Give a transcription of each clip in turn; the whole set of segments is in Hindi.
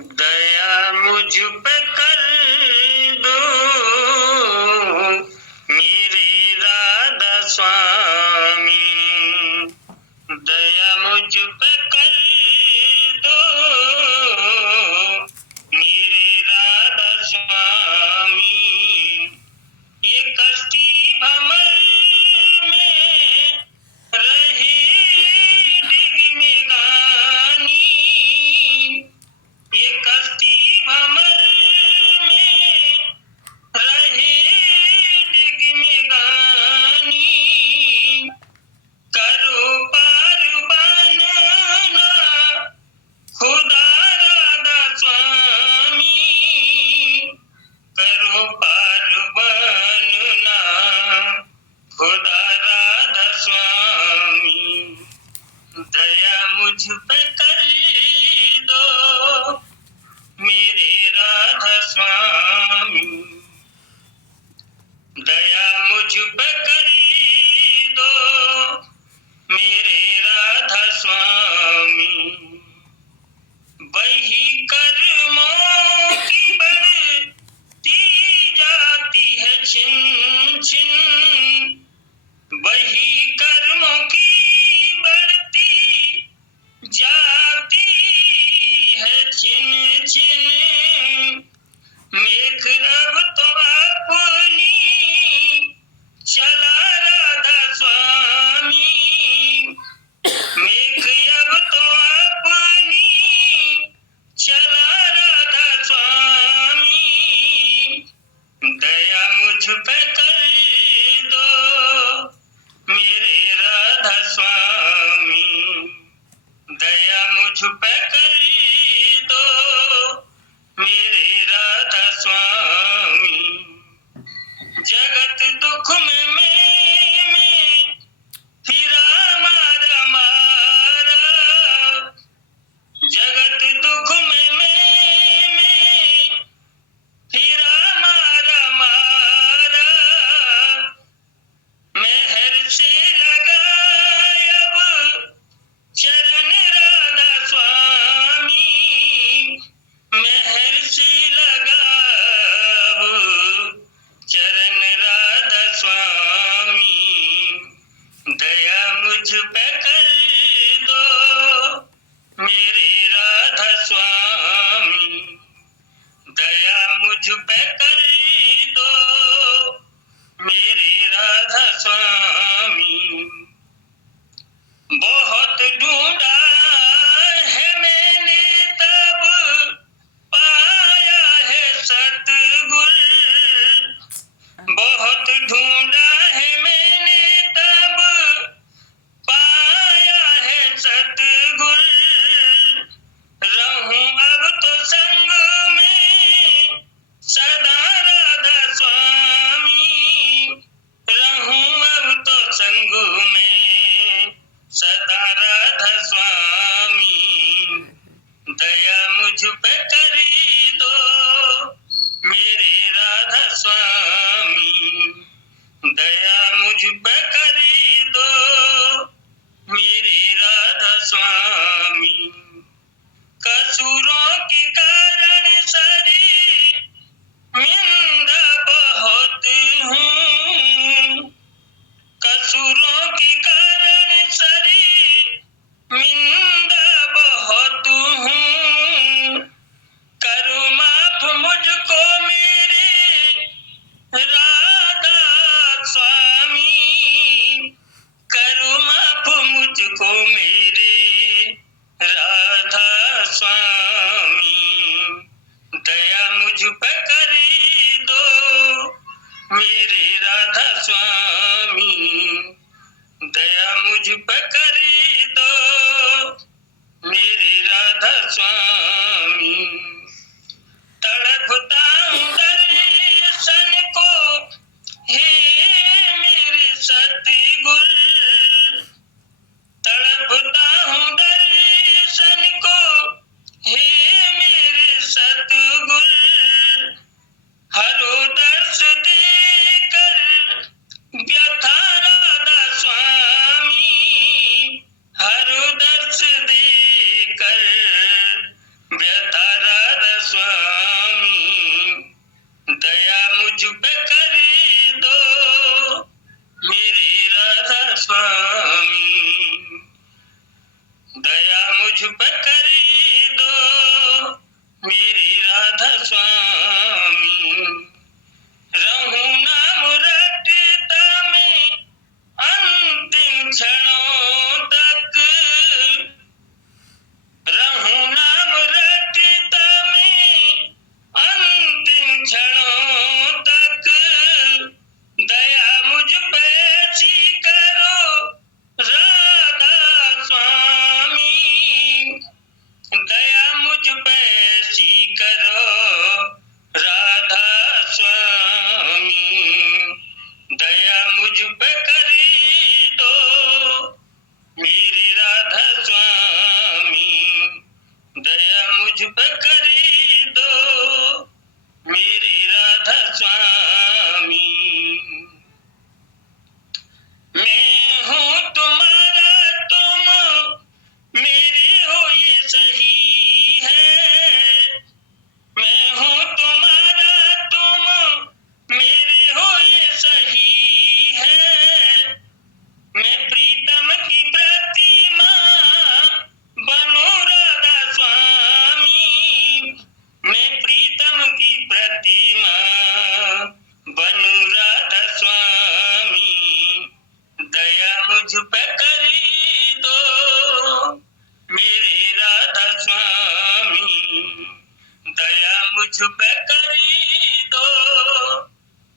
दया मुझ पे कर दो मेरे राधा स्वामी, दया मुझ पे कर दो मेरे राधा स्वामी। ये कष्टी भंवर में रहे डिगमिगानी, ये कष्टी भंवर में रहे डिगमिगानी, करो पार बनना खुदा राधा स्वामी, करो पार बनना खुदा राधा स्वामी। दया मुझ पे कर दो मेरे राधा स्वामी, दया मुझ पे कर दो मेरे राधा स्वामी। वही कर्मों की बढ़ती जाती है छिन छिन, वही कर्मों की बढ़ती जाती है छिन छिन। मेघ अब तो अपनी चला राधा स्वामी, मेघ अब तो अपनी चला राधा स्वामी। दया मुझ पे कर दो मेरे राधा स्वामी, दया मुझ पे कर दो मेरे राधा स्वामी। जगत दुख में मैं फिरा मारा मारा, जगत दुख में मैं फिरा मारा मारा, मेहर से लगाए अब चरण राधा स्वामी, मेहर से लगाओ चरण राधा स्वामी। दया मुझ पे कर दो मेरे राधा स्वामी, दया मुझ पे कर दो मेरे राधा स्वामी। बहुत ढूंढा है मैंने तब पाया है सतगुर, बहुत ढूंढा है मैंने तब पाया है सतगुर। रहूं अब तो संग में सदा राधा स्वामी, रहूं अब तो संग में सदा राधा स्वामी। दया मुझ पे कर दो मेरे राधा स्वामी, दया मुझ पे कर दो मेरे राधा स्वामी। कसूरों के कारण शर्मिंदा बहुत हूँ, कसूरों के कारण शर्मिंदा बहुत हूँ। करो माफ मुझको मेरे राधा स्वामी, करो माफ मुझको मेरे राधा स्वामी। दया मुझ पे कर दो मेरे राधा स्वामी, मुझ पे करी दो मेरे राधा स्वामी, दया मुझ पे करी दो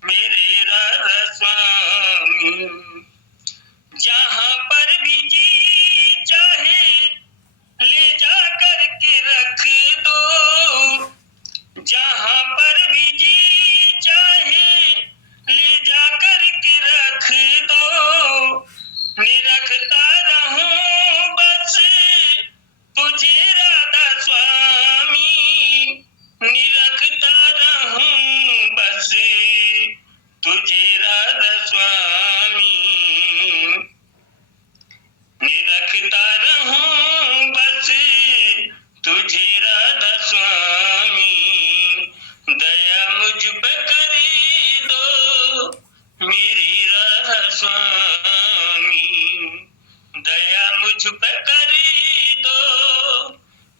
मेरे राधा स्वामी। जहाँ पर भी जी चाहे ले जा कर के रख दो, जहाँ पर भी जी चाहे ले जा कर के रख दो, निरखता रहूं बस तुझे राधा स्वामी, निरखता रहूं बस तुझे राधा स्वामी, निरखता रहूं बस तुझे राधा स्वामी। दया मुझ पे करी दो मेरी राधा स्वामी, दया मुझ पे करी दो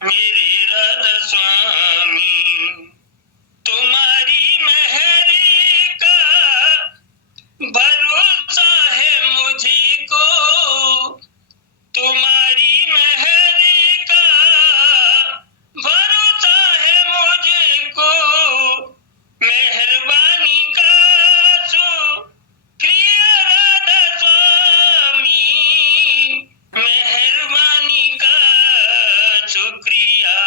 मेरी राधा स्वामी। तुम्हारी मेहर का भरोसा है मुझे को, तुम्हारी मेहर का भरोसा है मुझे को, मेहरबानी का शुक्रिया राधा स्वामी, मेहरबानी का शुक्रिया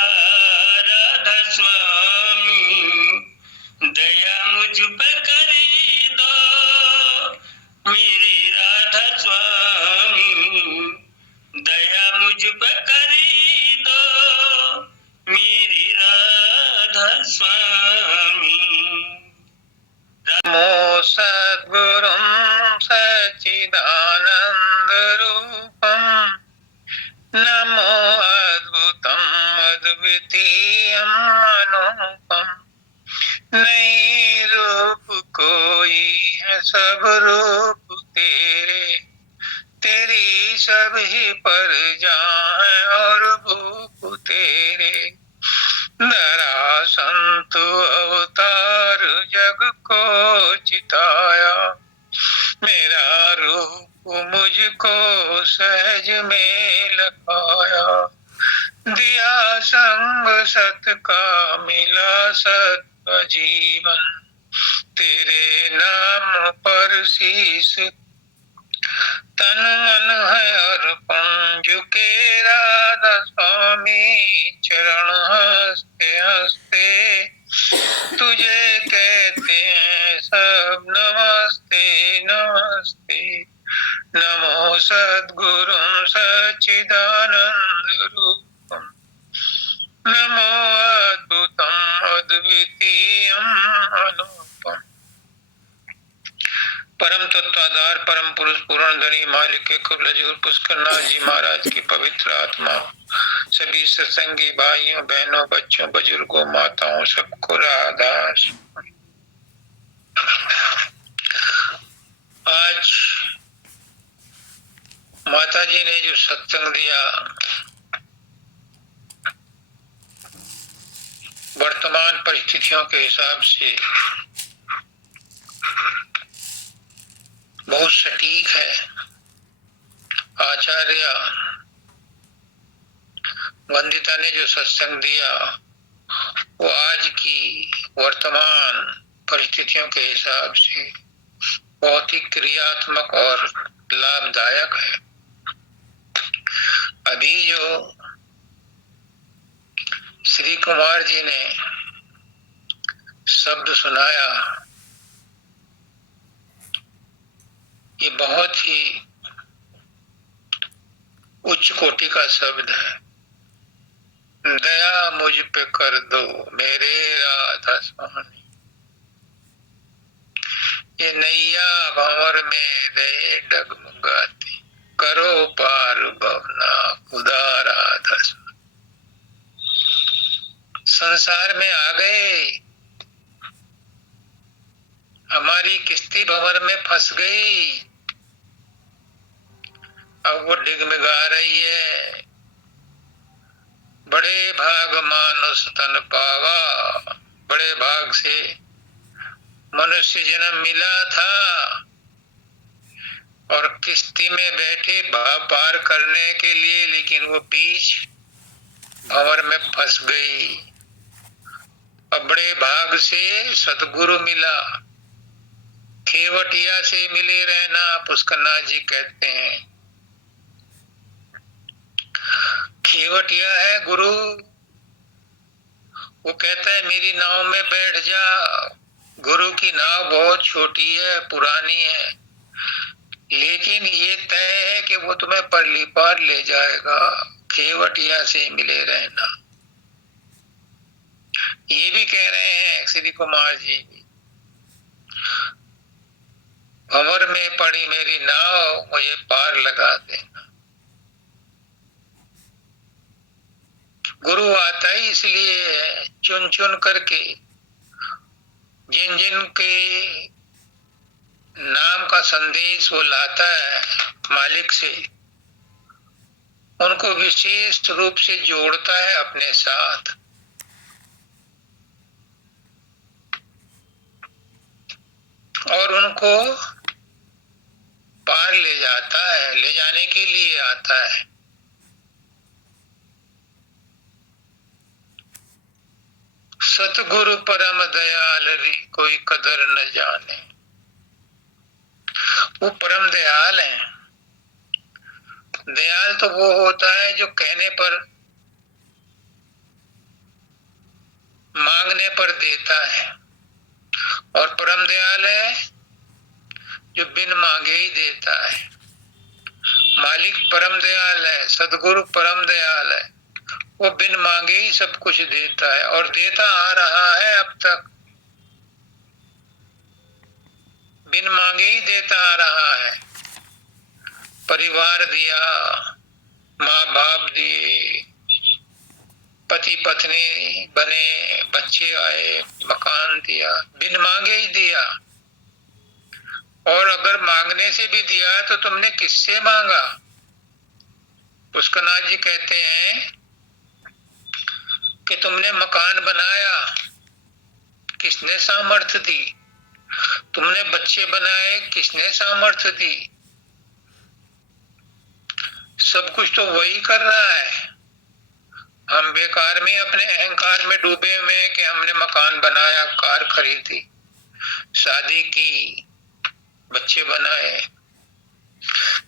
राधा स्वामी। दया मुझ पे करी दो मेरी राधा स्वामी, दया मुझ पे करी दो मेरी राधा स्वामी। नमो सद्गुरुं सच्चिदानंद रूपं, नमो अद्भुतं अद्वितीयं अनूपं, नहीं रूप कोई है सब रूप तेरे, तेरी सब ही पर जाए और भूप तेरे। धरा संत अवतार जग को चिताया, मेरा रूप मुझको सहज में लखाया, दिया संग सत का मिला सत्य जीवन, तेरे नाम पर शीस तन मन है अर्पण, झुके राधा स्वामी चरण हंसते हंसते, तुझे कहते हैं सब नमस्ते नमस्ते। नमो सद्गुरुं सच्चिदानंद रूपं, नमो अद्भुतं अद्वितीयं अनूपम्। परम तत्वाधार परम पुरुष पूर्ण धनी मालिक के कुल हजूर पुष्कर नाथ जी महाराज की पवित्र आत्मा, सभी सत्संगी भाइयों बहनों बच्चों बुजुर्गों माताओं सबको राधा। आज माता जी ने जो सत्संग दिया, वर्तमान परिस्थितियों के हिसाब से बहुत सटीक है। आचार्य वंदिता ने जो सत्संग दिया वो आज की वर्तमान परिस्थितियों के हिसाब से बहुत ही क्रियात्मक और लाभदायक है। अभी जो श्री कुमार जी ने शब्द सुनाया ये बहुत ही उच्च कोटि का शब्द है। दया मुझ पे कर दो मेरे राधा स्वामी, ये नैया भंवर में रहे डगमगाती, करो पार भवना खुदा राधा स्वामी। संसार में आ गए, हमारी किस्ती भंवर में फंस गई, अब वो डिगमिगा रही है। बड़े भाग मानुष तन पावा, बड़े भाग से मनुष्य जन्म मिला था, और किश्ती में बैठे भाव पार करने के लिए, लेकिन वो बीच भंवर में फंस गई। अब बड़े भाग से सतगुरु मिला, खेवटिया से मिले रहना पुष्करनाथ जी कहते हैं। खेवटिया है गुरु, वो कहता है मेरी नाव में बैठ जा। गुरु की नाव बहुत छोटी है, पुरानी है, लेकिन ये तय है कि वो तुम्हें परली पार ले जाएगा। खेवटिया से मिले रहना, ये भी कह रहे हैं श्री कुमार जी। भंवर में पड़ी मेरी नाव, मुझे पार लगा देना। गुरु आता ही इसलिए चुन चुन करके, जिन जिन के नाम का संदेश वो लाता है मालिक से, उनको विशेष रूप से जोड़ता है अपने साथ। और उनको पार ले जाता है, ले जाने के लिए आता है। सतगुरु परम दयाल री कोई कदर न जाने। वो परम दयाल है। दयाल तो वो होता है जो कहने पर, मांगने पर देता है, और परम दयाल है जो बिन मांगे ही देता है। मालिक परम दयाल है, सदगुरु परम दयाल है, वो बिन मांगे ही सब कुछ देता है और देता आ रहा है अब तक। बिन मांगे ही देता आ रहा है। परिवार दिया, माँ बाप दिए, पति पत्नी बने, बच्चे आए, मकान दिया, बिन मांगे ही दिया। और अगर मांगने से भी दिया तो तुमने किससे मांगा? पुष्करनाथ जी कहते हैं कि तुमने मकान बनाया, किसने सामर्थ्य दी? तुमने बच्चे बनाए, किसने सामर्थ्य दी? सब कुछ तो वही कर रहा है। हम बेकार में अपने अहंकार में डूबे हुए हैं कि हमने मकान बनाया, कार खरीदी, शादी की, बच्चे बनाए।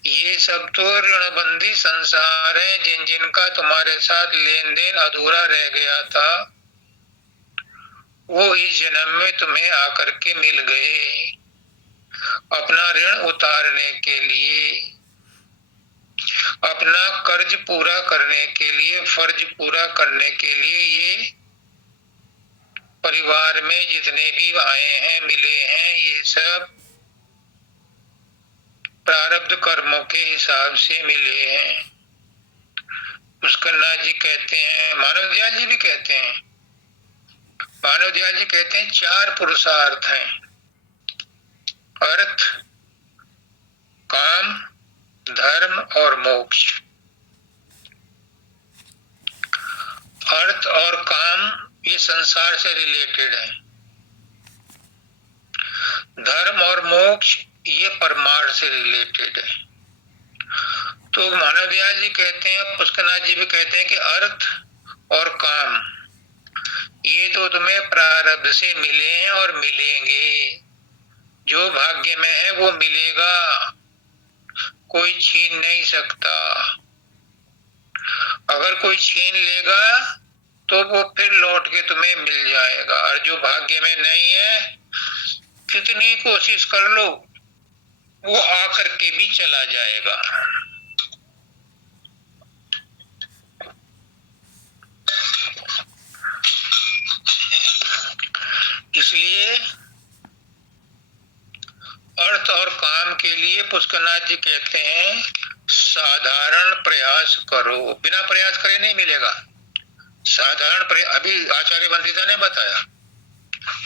ये सब तो ऋणबंधी संसार है, जिन जिनका तुम्हारे साथ लेन देन अधूरा रह गया था, वो इस जन्म में तुम्हें आकर के मिल गए अपना ऋण उतारने के लिए, अपना कर्ज पूरा करने के लिए, फर्ज पूरा करने के लिए। ये परिवार में जितने भी आए हैं, मिले हैं, ये सब प्रारब्ध कर्मों के हिसाब से मिले हैं। पुष्करनाथ जी कहते हैं, मानव दयाल जी भी कहते हैं, मानव दयाल जी कहते हैं 4 पुरुषार्थ हैं: अर्थ, काम, धर्म और मोक्ष। अर्थ और काम ये संसार से रिलेटेड है। धर्म और मोक्ष ये परमार्थ से रिलेटेड है। तो मानव दयाल जी कहते हैं, पुष्करनाथ जी भी कहते हैं कि अर्थ और काम ये तो तुम्हें प्रारब्ध से मिले हैं और मिलेंगे। जो भाग्य में है वो मिलेगा, कोई छीन नहीं सकता। अगर कोई छीन लेगा तो वो फिर लौट के तुम्हें मिल जाएगा, और जो भाग्य में नहीं है, कितनी कोशिश कर लो, वो आकर के भी चला जाएगा। इसलिए अर्थ और काम के लिए पुष्करनाथ जी कहते हैं साधारण प्रयास करो। बिना प्रयास करे नहीं मिलेगा। साधारण प्रयास, अभी आचार्य वंदिता ने बताया,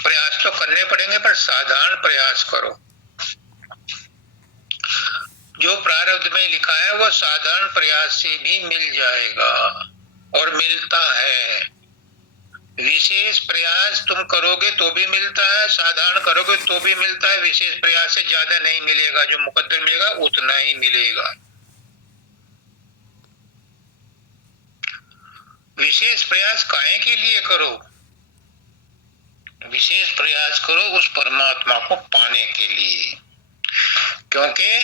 प्रयास तो करने पड़ेंगे पर साधारण प्रयास करो। जो प्रारब्ध में लिखा है वो साधारण प्रयास से भी मिल जाएगा और मिलता है। विशेष प्रयास तुम करोगे तो भी मिलता है, साधारण करोगे तो भी मिलता है। विशेष प्रयास से ज्यादा नहीं मिलेगा, जो मुकद्दर मिलेगा उतना ही मिलेगा। विशेष प्रयास काहे के लिए करो? विशेष प्रयास करो उस परमात्मा को पाने के लिए, क्योंकि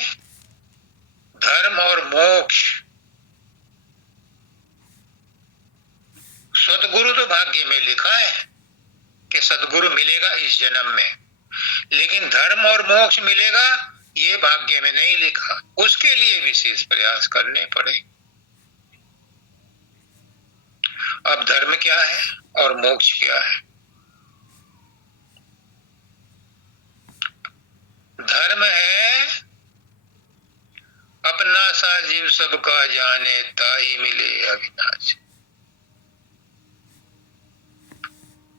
धर्म और मोक्ष, सदगुरु तो भाग्य में लिखा है कि सदगुरु मिलेगा इस जन्म में, लेकिन धर्म और मोक्ष मिलेगा ये भाग्य में नहीं लिखा। उसके लिए विशेष प्रयास करने पड़े। अब धर्म क्या है और मोक्ष क्या है? धर्म है अपना सा जीव सबका जाने, ताई मिले अविनाश।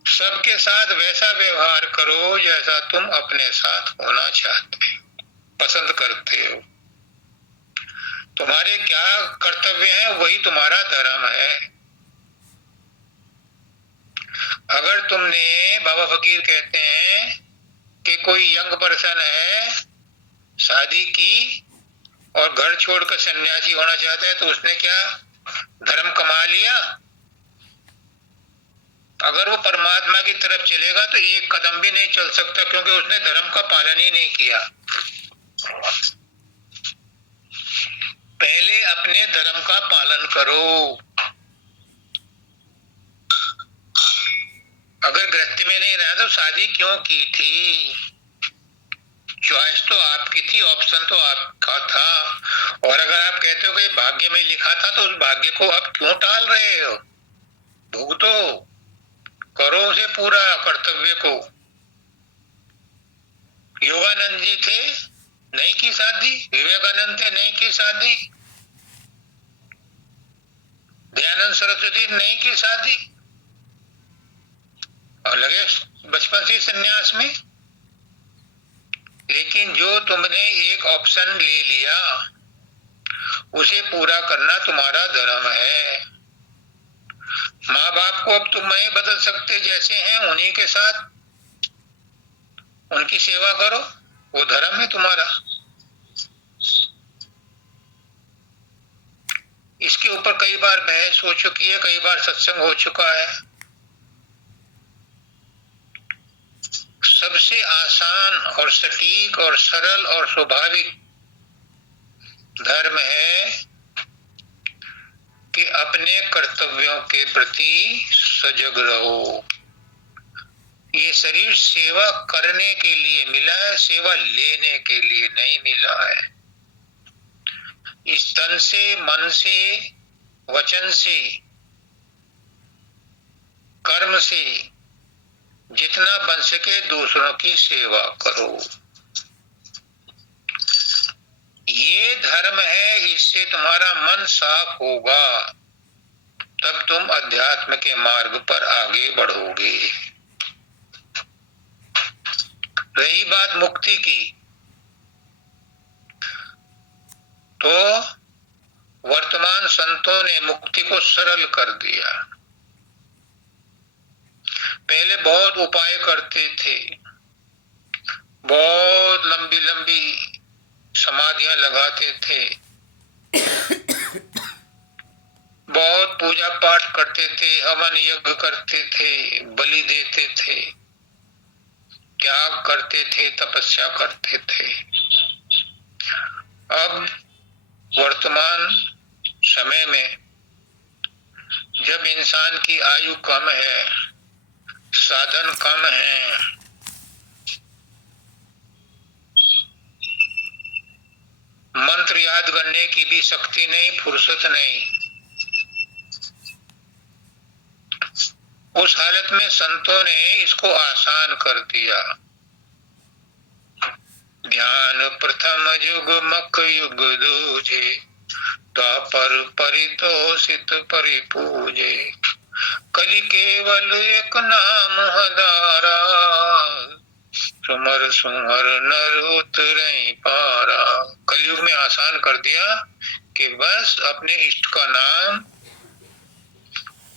सबके साथ वैसा व्यवहार करो जैसा तुम अपने साथ होना चाहते हो, पसंद करते हो। तुम्हारे क्या कर्तव्य है वही तुम्हारा धर्म है। अगर तुमने, बाबा फकीर कहते हैं कि कोई यंग पर्सन है, शादी की और घर छोड़कर सन्यासी होना चाहता है, तो उसने क्या धर्म कमा लिया? अगर वो परमात्मा की तरफ चलेगा तो एक कदम भी नहीं चल सकता, क्योंकि उसने धर्म का पालन ही नहीं किया। पहले अपने धर्म का पालन करो। अगर गृहस्थी में नहीं रहा तो शादी क्यों की थी? चॉइस तो आपकी थी, ऑप्शन तो आपका था। और अगर आप कहते हो कि भाग्य में लिखा था, तो उस भाग्य को आप क्यों टाल रहे हो? भुगतो, करो उसे पूरा कर्तव्य को। योगानंद जी थे, नहीं की शादी। विवेकानंद थे, नहीं की शादी। दयानंद सरस्वती नहीं की शादी और लगे बचपन से सन्यास में। लेकिन जो तुमने एक ऑप्शन ले लिया, उसे पूरा करना तुम्हारा धर्म है। माँ बाप को अब तुम नहीं बदल सकते, जैसे हैं उन्हीं के साथ उनकी सेवा करो, वो धर्म है तुम्हारा। इसके ऊपर कई बार बहस हो चुकी है, कई बार सत्संग हो चुका है। सबसे आसान और सटीक और सरल और स्वाभाविक धर्म है कि अपने कर्तव्यों के प्रति सजग रहो। ये शरीर सेवा करने के लिए मिला है, सेवा लेने के लिए नहीं मिला है। इस तन से, मन से, वचन से, कर्म से जितना बन सके दूसरों की सेवा करो। ये धर्म है, इससे तुम्हारा मन साफ होगा, तब तुम अध्यात्म के मार्ग पर आगे बढ़ोगे। रही बात मुक्ति की, तो वर्तमान संतों ने मुक्ति को सरल कर दिया। पहले बहुत उपाय करते थे, बहुत लंबी लंबी समाधियां लगाते थे, बहुत पूजा पाठ करते थे, हवन यज्ञ करते थे, बलि देते थे, त्याग करते थे, तपस्या करते थे। अब वर्तमान समय में जब इंसान की आयु कम है, साधन कम है, मंत्र याद करने की भी शक्ति नहीं, फुर्सत नहीं, उस हालत में संतों ने इसको आसान कर दिया। ध्यान प्रथम युग मक युग दूजे, द्वापर परितोषित परिपूजे, कलि केवल एक नाम हजारा, सुमर सुमर नर उतरई पारा। कलयुग में आसान कर दिया कि बस अपने इष्ट का नाम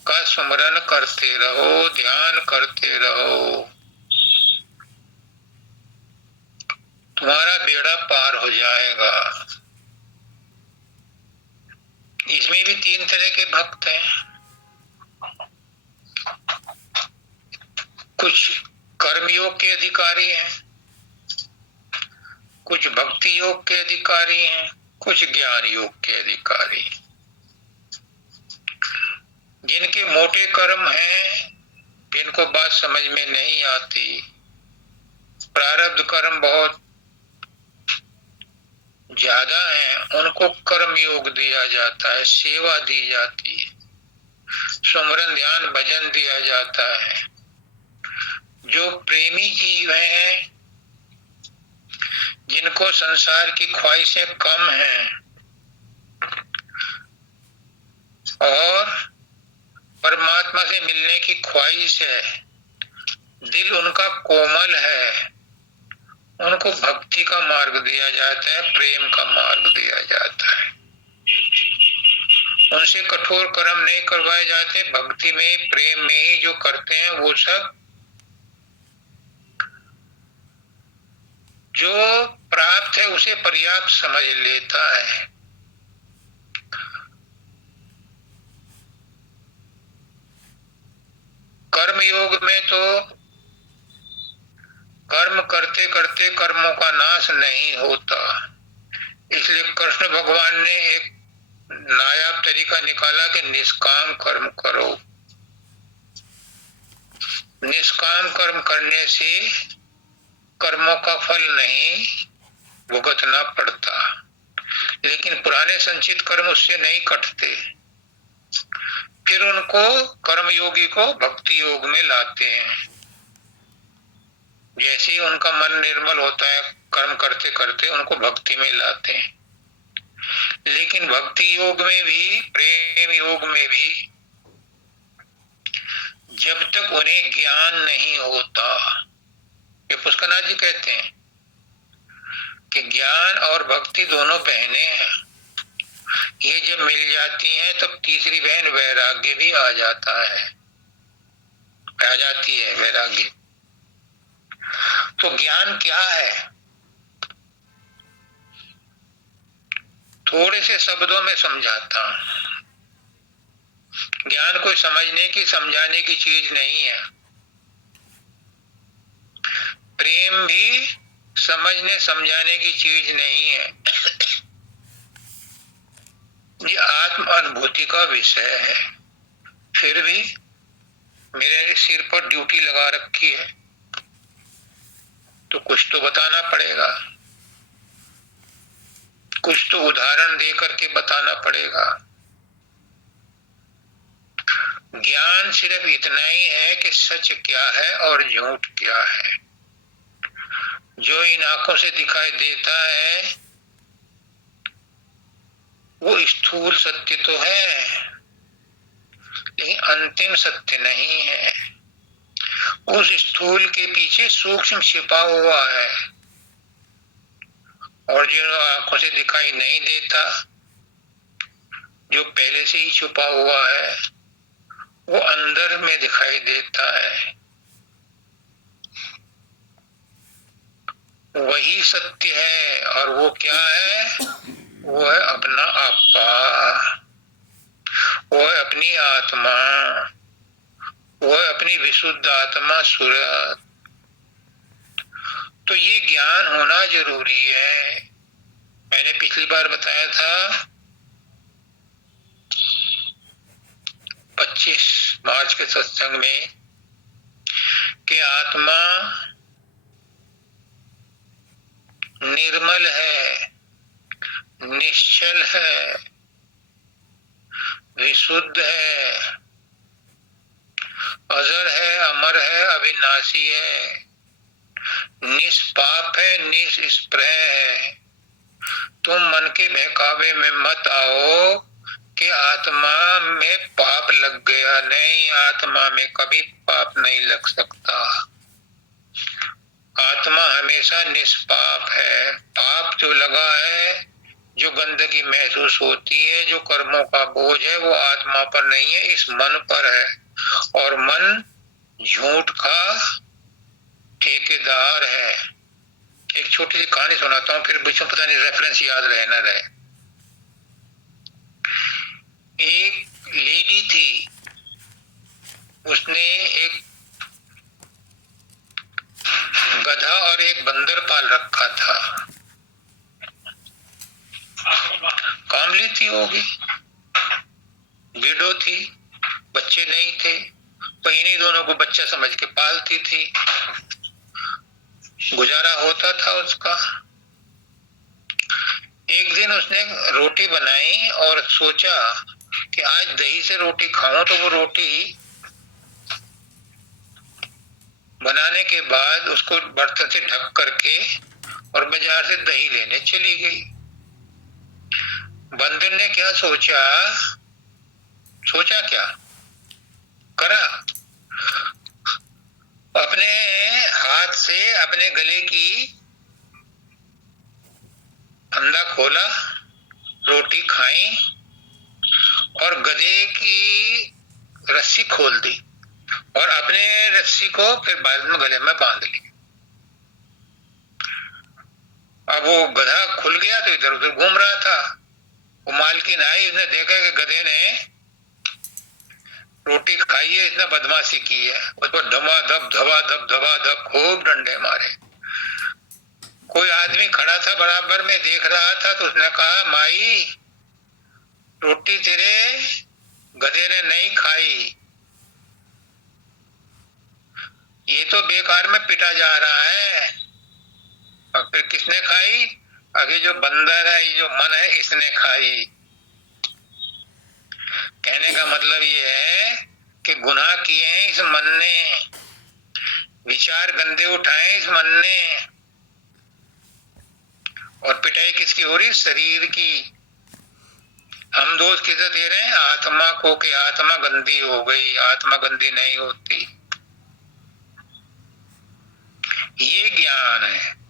का स्मरण करते रहो, ध्यान करते रहो, तुम्हारा बेड़ा पार हो जाएगा। इसमें भी तीन तरह के भक्त हैं। कुछ कर्मयोग के अधिकारी हैं, कुछ भक्ति योग के अधिकारी हैं, कुछ ज्ञान योग के अधिकारी। जिनके मोटे कर्म हैं, जिनको बात समझ में नहीं आती, प्रारब्ध कर्म बहुत ज्यादा है, उनको कर्म योग दिया जाता है, सेवा दी जाती है, सुमरन ध्यान भजन दिया जाता है। जो प्रेमी जीव हैं, जिनको संसार की ख्वाहिशें कम हैं और परमात्मा से मिलने की ख्वाहिश है, दिल उनका कोमल है, उनको भक्ति का मार्ग दिया जाता है, प्रेम का मार्ग दिया जाता है। उनसे कठोर कर्म नहीं करवाए जाते, भक्ति में प्रेम में ही जो करते हैं वो सब जो प्राप्त है उसे पर्याप्त समझ लेता है। कर्म योग में तो कर्म करते करते कर्मों का नाश नहीं होता, इसलिए कृष्ण भगवान ने एक नायाब तरीका निकाला कि निष्काम कर्म करो। निष्काम कर्म करने से कर्मों का फल नहीं भुगतना पड़ता, लेकिन पुराने संचित कर्म उससे नहीं कटते। फिर उनको कर्म योगी को भक्ति योग में लाते हैं। जैसे ही उनका मन निर्मल होता है कर्म करते करते, उनको भक्ति में लाते हैं। लेकिन भक्ति योग में भी, प्रेम योग में भी जब तक उन्हें ज्ञान नहीं होता, ये पुष्करनाथ जी कहते हैं कि ज्ञान और भक्ति दोनों बहनें हैं। ये जब मिल जाती हैं तब तीसरी बहन वैराग्य भी आ जाता है, आ जाती है वैराग्य। तो ज्ञान क्या है? थोड़े से शब्दों में समझाता हूं। ज्ञान कोई समझने की, समझाने की चीज नहीं है। प्रेम भी समझने समझाने की चीज नहीं है। ये आत्म अनुभूति का विषय है। फिर भी मेरे सिर पर ड्यूटी लगा रखी है तो कुछ तो बताना पड़ेगा, कुछ तो उदाहरण दे करके बताना पड़ेगा। ज्ञान सिर्फ इतना ही है कि सच क्या है और झूठ क्या है। जो इन आंखों से दिखाई देता है वो स्थूल सत्य तो है, लेकिन अंतिम सत्य नहीं है। उस स्थूल के पीछे सूक्ष्म छिपा हुआ है, और जो आंखों से दिखाई नहीं देता, जो पहले से ही छुपा हुआ है, वो अंदर में दिखाई देता है। वही सत्य है, और वो क्या है? वो है अपना आपा, वो है अपनी आत्मा, वो है अपनी विशुद्ध आत्मा सूरत। तो ये ज्ञान होना जरूरी है। मैंने पिछली बार बताया था 25 मार्च के सत्संग में कि आत्मा निर्मल है, निश्चल है, विशुद्ध है, अजर है, अमर है, अविनाशी है, निष्पाप है, निष्स्पृह है। तुम मन के बहकावे में मत आओ कि आत्मा में पाप लग गया। नहीं, आत्मा में कभी पाप नहीं लग सकता। आत्मा हमेशा निष्पाप है। पाप जो लगा है जो गंदगी महसूस होती है, जो कर्मों का बोझ है, वो आत्मा पर नहीं है, इस मन पर है। और मन झूठ का ठेकेदार है। एक छोटी सी कहानी सुनाता हूँ, फिर बीच में पता नहीं रेफरेंस याद रहे ना रहे। एक लेडी थी, उसने एक गधा और एक बंदर पाल रखा था। कामली थी, होगी, विडो थी, बच्चे नहीं थे, तो इन्हीं दोनों को बच्चा समझ के पालती थी, गुजारा होता था उसका। एक दिन उसने रोटी बनाई और सोचा कि आज दही से रोटी खाऊं, तो वो रोटी बनाने के बाद उसको बर्तन से ढक करके और बाजार से दही लेने चली गई। बंदर ने क्या सोचा, सोचा क्या करा, अपने हाथ से अपने गले की फंदा खोला, रोटी खाई और गधे की रस्सी खोल दी और अपने रस्सी को फिर बाद में गले में बांध ली। अब वो गधा खुल गया तो इधर उधर घूम रहा था। वो मालकिन आई, उसने देखा कि गधे ने रोटी खाई है, इसने बदमाशी की है, उस पर धबा धब खूब डंडे मारे। कोई आदमी खड़ा था बराबर में, देख रहा था, तो उसने कहा, माई रोटी तेरे गधे ने नहीं खाई, ये तो बेकार में पिटा जा रहा है। और फिर किसने खाई, आगे जो बंदर है, ये जो मन है, इसने खाई। कहने का मतलब ये है कि गुनाह किए हैं इस मन ने, विचार गंदे उठाए इस मन ने, और पिटाई किसकी हो रही, शरीर की। हम दोष किसे दे रहे हैं, आत्मा को, कि आत्मा गंदी हो गई। आत्मा गंदी नहीं होती, ये ज्ञान है।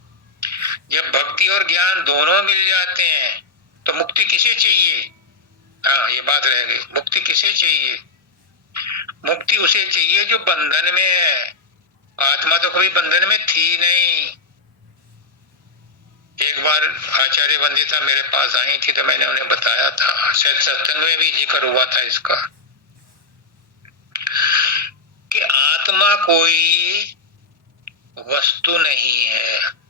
जब भक्ति और ज्ञान दोनों मिल जाते हैं तो मुक्ति किसे चाहिए। हाँ, ये बात रह गई, मुक्ति किसे चाहिए, मुक्ति उसे चाहिए जो बंधन में है। आत्मा तो कभी बंधन में थी नहीं। एक बार आचार्य वंदिता मेरे पास आई थी, तो मैंने उन्हें बताया था, शायद सत्संग में भी जिक्र हुआ था इसका, कि आत्मा कोई वस्तु नहीं है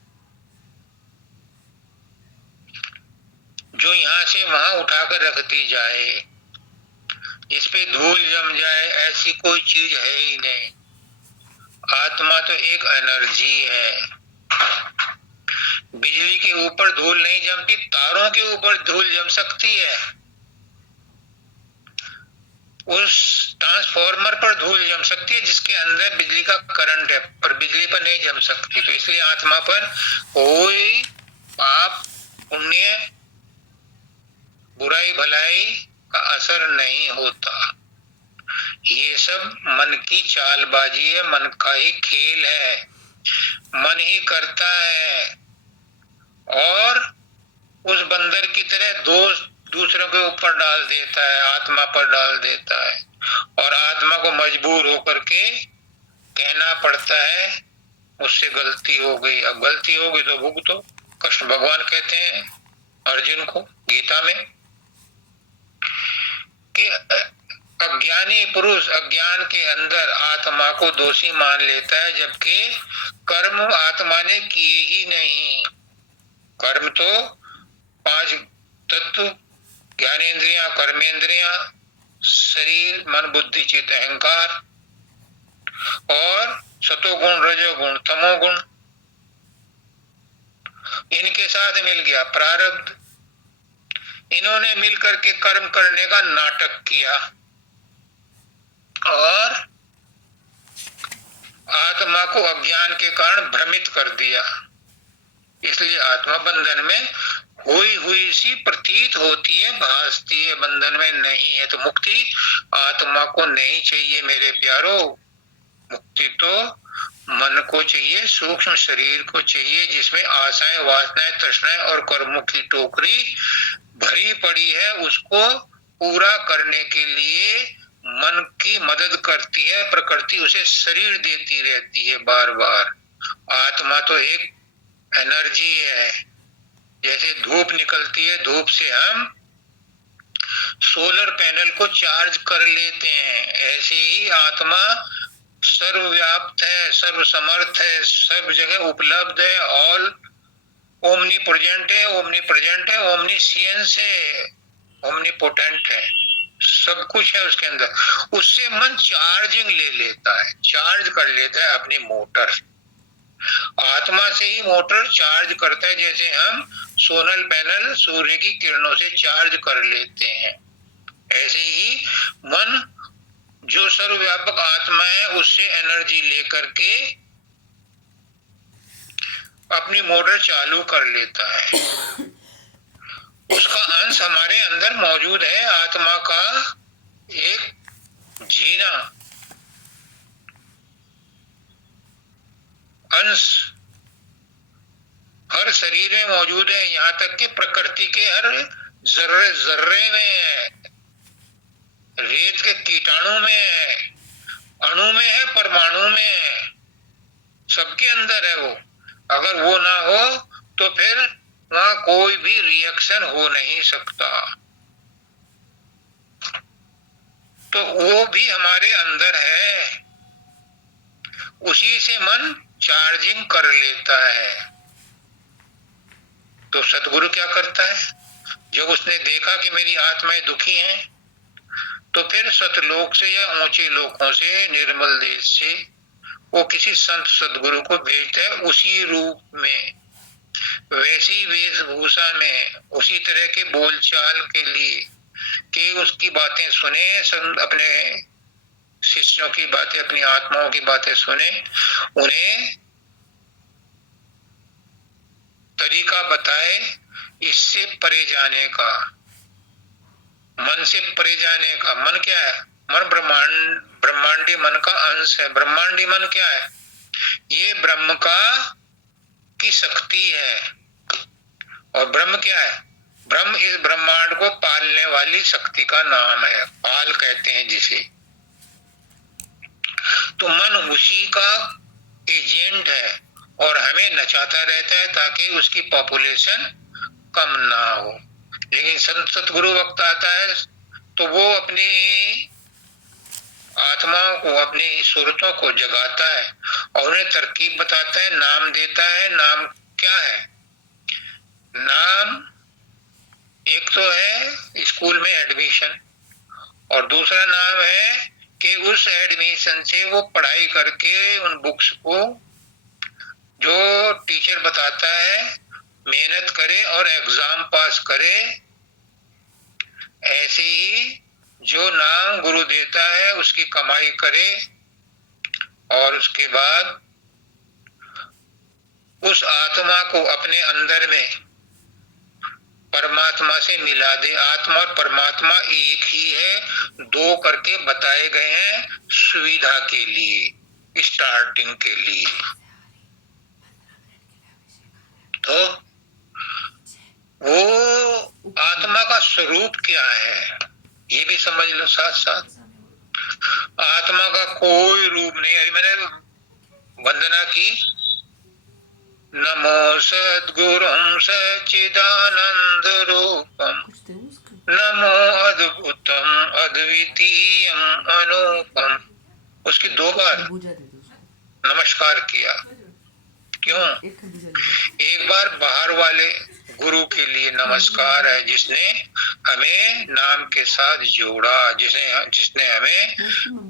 जो यहां से वहां उठाकर रख दी जाए, इस पे धूल जम जाए, ऐसी कोई चीज है ही नहीं। आत्मा तो एक एनर्जी है। बिजली के ऊपर धूल नहीं जमती, तारों के ऊपर धूल जम सकती है, उस ट्रांसफॉर्मर पर धूल जम सकती है जिसके अंदर बिजली का करंट है, पर बिजली पर नहीं जम सकती। तो इसलिए आत्मा पर कोई पाप पुण्य बुराई भलाई का असर नहीं होता। ये सब मन की चालबाजी है, मन का ही खेल है, मन ही करता है। और उस बंदर की तरह दोष दूसरों के ऊपर डाल देता है, आत्मा पर डाल देता है, और आत्मा को मजबूर होकर के कहना पड़ता है मुझसे गलती हो गई। अब गलती हो गई तो भुगतो। कृष्ण भगवान कहते हैं अर्जुन को गीता में कि अज्ञानी पुरुष अज्ञान के अंदर आत्मा को दोषी मान लेता है, जबकि कर्म आत्मा ने किए ही नहीं। कर्म तो 5 तत्व, ज्ञानेन्द्रियां, कर्मेंद्रियां, शरीर, मन, बुद्धि, चित्त, अहंकार, और सतोगुण, रजोगुण, तमोगुण, इनके साथ मिल गया प्रारब्ध। इन्होंने मिलकर के कर्म करने का नाटक किया और आत्मा को अज्ञान के कारण भ्रमित कर दिया। इसलिए आत्मा बंधन में हुई सी प्रतीत होती है, भासती है, बंधन में नहीं है। तो मुक्ति आत्मा को नहीं चाहिए मेरे प्यारो, मुक्ति तो मन को चाहिए, सूक्ष्म शरीर को चाहिए, जिसमें आशाएं, वासनाएं, तृष्णाएं और कर्मों की टोकरी भरी पड़ी है। उसको पूरा करने के लिए मन की मदद करती है प्रकृति, उसे शरीर देती रहती है बार बार। आत्मा तो एक एनर्जी है। जैसे धूप निकलती है, धूप से हम सोलर पैनल को चार्ज कर लेते हैं, ऐसे ही आत्मा सर्वव्याप्त है, सर्वसमर्थ है, सब जगह उपलब्ध है, ऑल ओमनी प्रेजेंट है, ओमनी प्रेजेंट है, ओमनीसियंस है, ओमनीपोटेंट है, सब कुछ है उसके अंदर। उससे मन चार्जिंग ले लेता है, चार्ज कर लेता है अपनी मोटर। आत्मा से ही मोटर चार्ज करता है, जैसे हम सोलर पैनल सूर्य की किरणों से चार्ज कर लेते हैं। ऐसे ही मन जो सर्वव्यापक आत्मा है, उससे एनर्जी लेकर के अपनी मोटर चालू कर लेता है। उसका अंश हमारे अंदर मौजूद है। आत्मा का एक जीना अंश हर शरीर में मौजूद है, यहाँ तक कि प्रकृति के हर जर्रे जर्रे में है, रेत के कीटाणु में है, अणु में है, परमाणु में है, सबके अंदर है वो। अगर वो ना हो तो फिर वहां कोई भी रिएक्शन हो नहीं सकता। तो वो भी हमारे अंदर है, उसी से मन चार्जिंग कर लेता है। तो सतगुरु क्या करता है, जब उसने देखा कि मेरी आत्माएं दुखी हैं, तो फिर सतलोक से या ऊंचे लोकों से, निर्मल देश से वो किसी संत सदगुरु को भेजता है, उसी रूप में, वैसी वेशभूषा में, उसी तरह के बोलचाल के लिए कि उसकी बातें सुने, अपने शिष्यों की बातें, अपनी आत्माओं की बातें सुने, उन्हें तरीका बताए इससे परे जाने का, मन से परे जाने का। मन क्या है? मन ब्रह्मांडी मन का अंश है। ब्रह्मांडी मन क्या है? ये ब्रह्म की शक्ति है। और ब्रह्म क्या है? ब्रह्म इस ब्रह्मांड को पालने वाली शक्ति का नाम है, पाल कहते हैं जिसे। तो मन उसी का एजेंट है और हमें नचाता रहता है ताकि उसकी पॉपुलेशन कम ना हो। लेकिन संत सतगुरु वक्त आता है तो वो अपनी आत्माओं को, अपनी सूरतों को जगाता है और उन्हें तरकीब बताता है, नाम देता है। नाम क्या है? नाम एक तो है स्कूल में एडमिशन, और दूसरा नाम है कि उस एडमिशन से वो पढ़ाई करके उन बुक्स को जो टीचर बताता है मेहनत करे और एग्जाम पास करे। ऐसे ही जो नाम गुरु देता है उसकी कमाई करे और उसके बाद उस आत्मा को अपने अंदर में परमात्मा से मिला दे। आत्मा और परमात्मा एक ही है, दो करके बताए गए हैं सुविधा के लिए, स्टार्टिंग के लिए। तो वो आत्मा का स्वरूप क्या है ये भी समझ लो साथ साथ। आत्मा का कोई रूप नहीं। अरे मैंने वंदना की, नमो सद्गुरुं सच्चिदानंद रूपम, नमो अद्भुतम अद्वितीयम अनूपम। उसकी 2 बार नमस्कार किया। क्यों? एक बार बाहर वाले गुरु के लिए नमस्कार है जिसने हमें नाम के साथ जोड़ा, जिसने हमें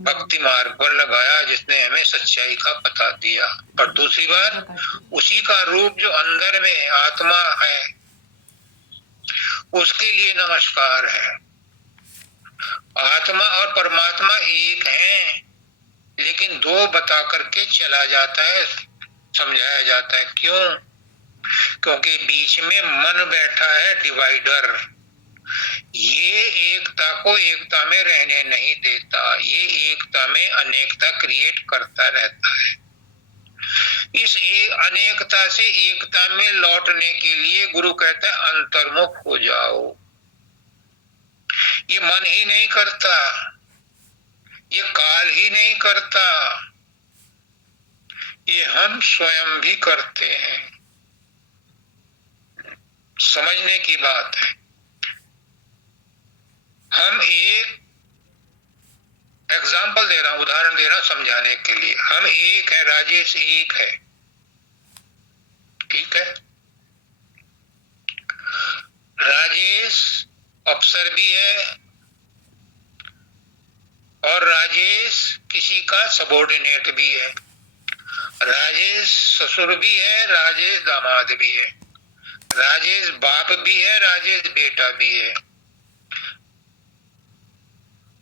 भक्ति मार्ग पर लगाया, जिसने हमें सच्चाई का पता दिया। और दूसरी बार उसी का रूप जो अंदर में आत्मा है उसके लिए नमस्कार है। आत्मा और परमात्मा एक हैं, लेकिन 2 बता करके चला जाता है, समझाया जाता है। क्यों? क्योंकि बीच में मन बैठा है डिवाइडर। ये एकता को एकता में रहने नहीं देता, ये एकता में अनेकता क्रिएट करता रहता है। इस अनेकता से एकता में लौटने के लिए गुरु कहता है अंतर्मुख हो जाओ। ये मन ही नहीं करता, ये काल ही नहीं करता, ये हम स्वयं भी करते हैं। समझने की बात है। हम एक एग्जाम्पल दे रहा हूं, उदाहरण दे रहा हूं समझाने के लिए। हम एक है, राजेश एक है, ठीक है। राजेश अफसर भी है और राजेश किसी का सबॉर्डिनेट भी है। राजेश ससुर भी है, राजेश दामाद भी है, राजेश बाप भी है, राजेश बेटा भी है,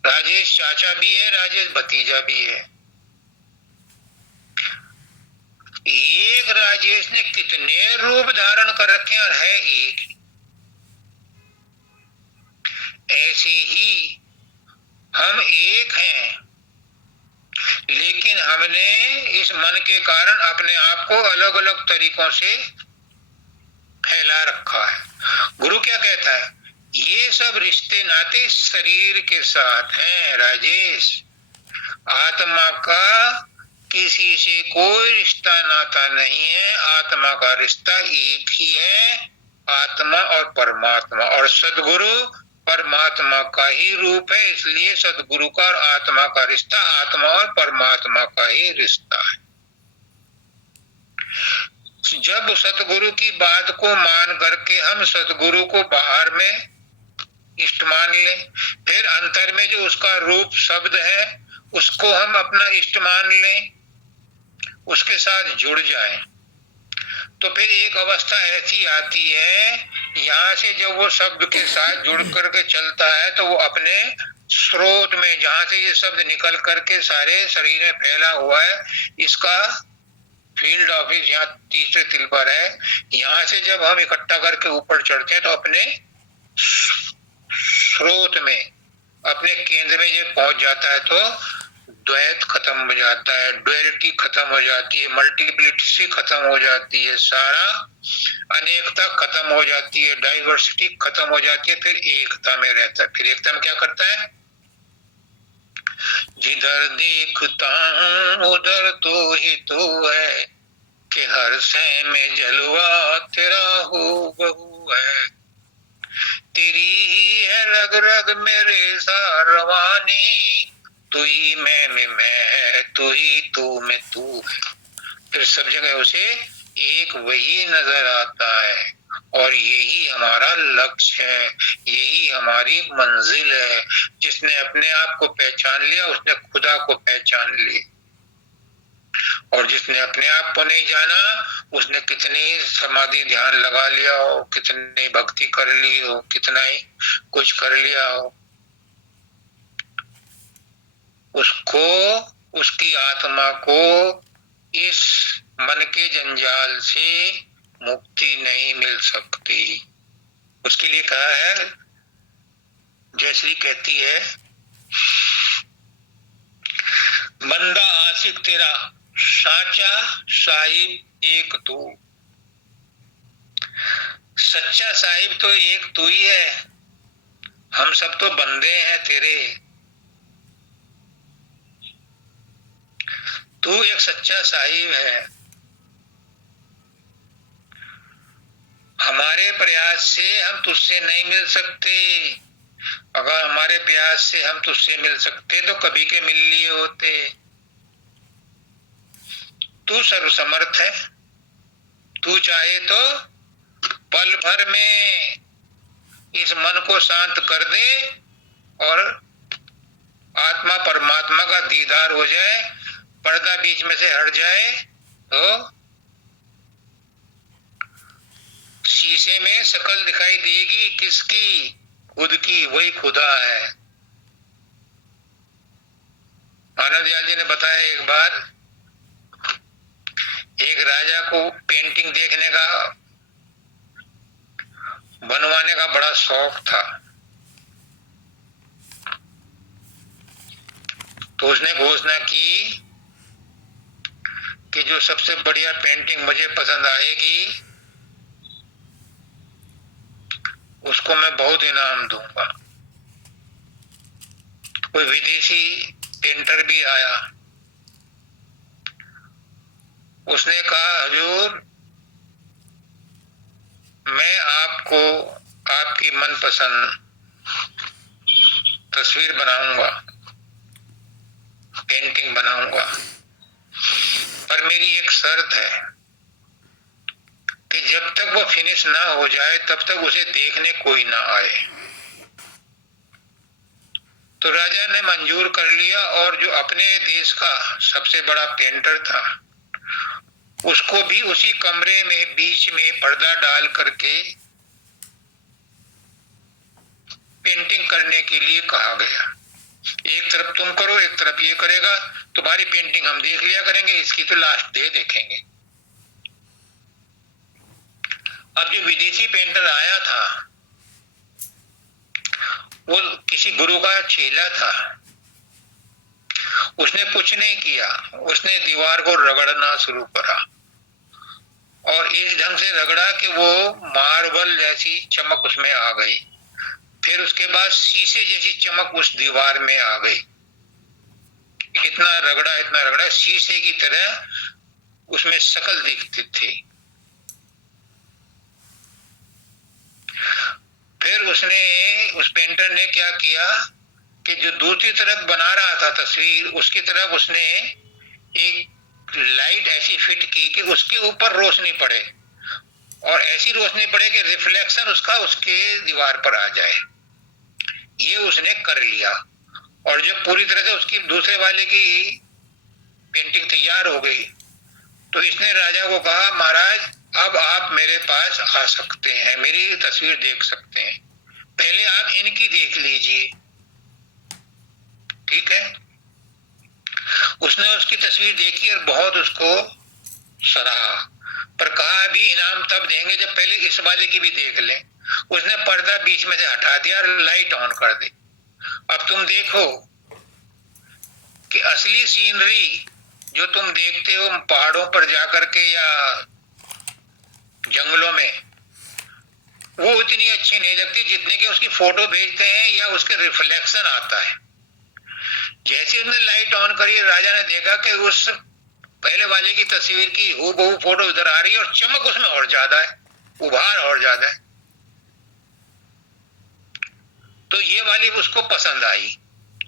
राजेश चाचा भी है, राजेश भतीजा भी है। एक राजेश ने कितने रूप धारण कर रखे हैं और है एक। ऐसे ही हम एक हैं, लेकिन हमने इस मन के कारण अपने आप को अलग अलग तरीकों से फैला रखा है। गुरु क्या कहता है? ये सब रिश्ते नाते शरीर के साथ हैं राजेश। आत्मा का किसी से कोई रिश्ता नाता नहीं है। आत्मा का रिश्ता एक ही है, आत्मा और परमात्मा। और सद्गुरु परमात्मा का ही रूप है, इसलिए सद्गुरु का और आत्मा का रिश्ता आत्मा और परमात्मा का ही रिश्ता है। जब सतगुरु की बात को मान करके हम सतगुरु को बाहर में इष्ट मान लें, फिर अंतर में जो उसका रूप शब्द है उसको हम अपना इष्ट मान लें, उसके साथ जुड़ जाएं, तो फिर एक अवस्था ऐसी आती है, यहाँ से जब वो शब्द के साथ जुड़ करके चलता है तो वो अपने स्रोत में, जहां से ये शब्द निकल करके सारे शरीर में फैला हुआ है, इसका फील्ड ऑफिस यहाँ तीसरे तिल पर है, यहाँ से जब हम इकट्ठा करके ऊपर चढ़ते हैं तो अपने स्रोत में, अपने केंद्र में ये पहुंच जाता है तो द्वैत खत्म हो जाता है, ड्युअलिटी खत्म हो जाती है, मल्टीप्लिसिटी खत्म हो जाती है, सारा अनेकता खत्म हो जाती है, डाइवर्सिटी खत्म हो जाती है, फिर एकता में रहता है। फिर एकता में क्या करता है? जिधर देखता हूँ उधर तो ही तो है, कि हर से में जलवा तेरा हो बहु है, तेरी ही है रग रग मेरे सारवानी, तू ही मैं है, तू ही तू में तू है। फिर सब जगह उसे एक वही नजर आता है, और यही हमारा लक्ष्य है, यही हमारी मंजिल है। जिसने अपने आप को पहचान लिया उसने खुदा को पहचान ली, और जिसने अपने आप को नहीं जाना उसने कितनी समाधि ध्यान लगा लिया हो, कितनी भक्ति कर ली हो, कितना ही कुछ कर लिया हो, उसको, उसकी आत्मा को इस मन के जंजाल से मुक्ति नहीं मिल सकती। उसके लिए कहा है, जयश्री कहती है, बंदा आशिक तेरा साचा साहिब एक तू। सच्चा साहिब तो एक तू ही है, हम सब तो बंदे हैं तेरे। तू एक सच्चा साहिब है। हमारे प्रयास से हम तुझसे नहीं मिल सकते। अगर हमारे प्रयास से हम तुझसे मिल सकते तो कभी के मिल लिए होते। तू सर्वसमर्थ है, तू चाहे तो पल भर में इस मन को शांत कर दे और आत्मा परमात्मा का दीदार हो जाए, पर्दा बीच में से हट जाए तो शीशे में शक्ल दिखाई देगी, किसकी? खुद की, वही खुदा है। आनंद दयाल जी ने बताया, एक बार एक राजा को पेंटिंग देखने का, बनवाने का बड़ा शौक था, तो उसने घोषणा की कि जो सबसे बढ़िया पेंटिंग मुझे पसंद आएगी उसको मैं बहुत इनाम दूंगा। कोई विदेशी पेंटर भी आया, उसने कहा हुजूर मैं आपको आपकी मनपसंद तस्वीर बनाऊंगा, पेंटिंग बनाऊंगा, पर मेरी एक शर्त है कि जब तक वो फिनिश ना हो जाए तब तक उसे देखने कोई ना आए। तो राजा ने मंजूर कर लिया और जो अपने देश का सबसे बड़ा पेंटर था उसको भी उसी कमरे में बीच में पर्दा डाल करके पेंटिंग करने के लिए कहा गया। एक तरफ तुम करो, एक तरफ ये करेगा, तुम्हारी पेंटिंग हम देख लिया करेंगे, इसकी तो लास्ट डे देखेंगे। अब जो विदेशी पेंटर आया था वो किसी गुरु का चेला था। उसने कुछ नहीं किया, उसने दीवार को रगड़ना शुरू करा और इस ढंग से रगड़ा कि वो मार्बल जैसी चमक उसमें आ गई। फिर उसके बाद शीशे जैसी चमक उस दीवार में आ गई। इतना रगड़ा शीशे की तरह उसमें शक्ल दिखती थी। फिर उस पेंटर ने क्या किया कि जो दूसरी तरफ बना रहा था तस्वीर, उसकी तरफ उसने एक लाइट ऐसी फिट की कि उसके ऊपर रोशनी पड़े और ऐसी रोशनी पड़े कि रिफ्लेक्शन उसका उसके दीवार पर आ जाए। ये उसने कर लिया और जब पूरी तरह से उसकी दूसरे वाले की पेंटिंग तैयार हो गई तो इसने राजा को कहा महाराज अब आप मेरे पास आ सकते हैं, मेरी तस्वीर देख सकते हैं, पहले आप इनकी देख लीजिए। ठीक है। उसने उसकी तस्वीर देखी और बहुत उसको सराहा, पर कहा अभी इनाम तब देंगे जब पहले इस वाले की भी देख लें। उसने पर्दा बीच में से हटा दिया और लाइट ऑन कर दी। अब तुम देखो कि असली सीनरी जो तुम देखते हो पहाड़ों पर जाकर के या जंगलों में, वो उतनी अच्छी नहीं लगती जितने कि उसकी फोटो भेजते हैं या उसके रिफ्लेक्शन आता है। जैसे उसने लाइट ऑन करी, राजा ने देखा कि उस पहले वाले की तस्वीर की हूबहू फोटो इधर आ रही है और चमक उसमें और ज्यादा है, उभार और ज्यादा है। तो ये वाली उसको पसंद आई,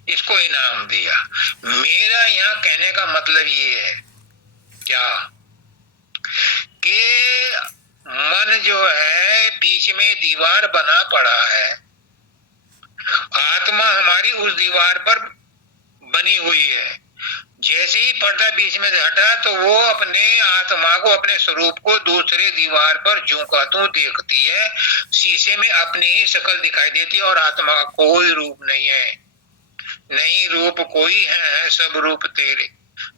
इसको इनाम दिया। मेरा यहाँ कहने का मतलब ये है क्या कि मन जो है बीच में दीवार बना पड़ा है, आत्मा हमारी उस दीवार पर बनी हुई है। जैसे ही पर्दा बीच में से हटा तो वो अपने आत्मा को, अपने स्वरूप को दूसरे दीवार पर ज्यों का त्यों देखती है। शीशे में अपनी ही शक्ल दिखाई देती है और आत्मा का कोई रूप नहीं है। नहीं रूप कोई है, सब रूप तेरे,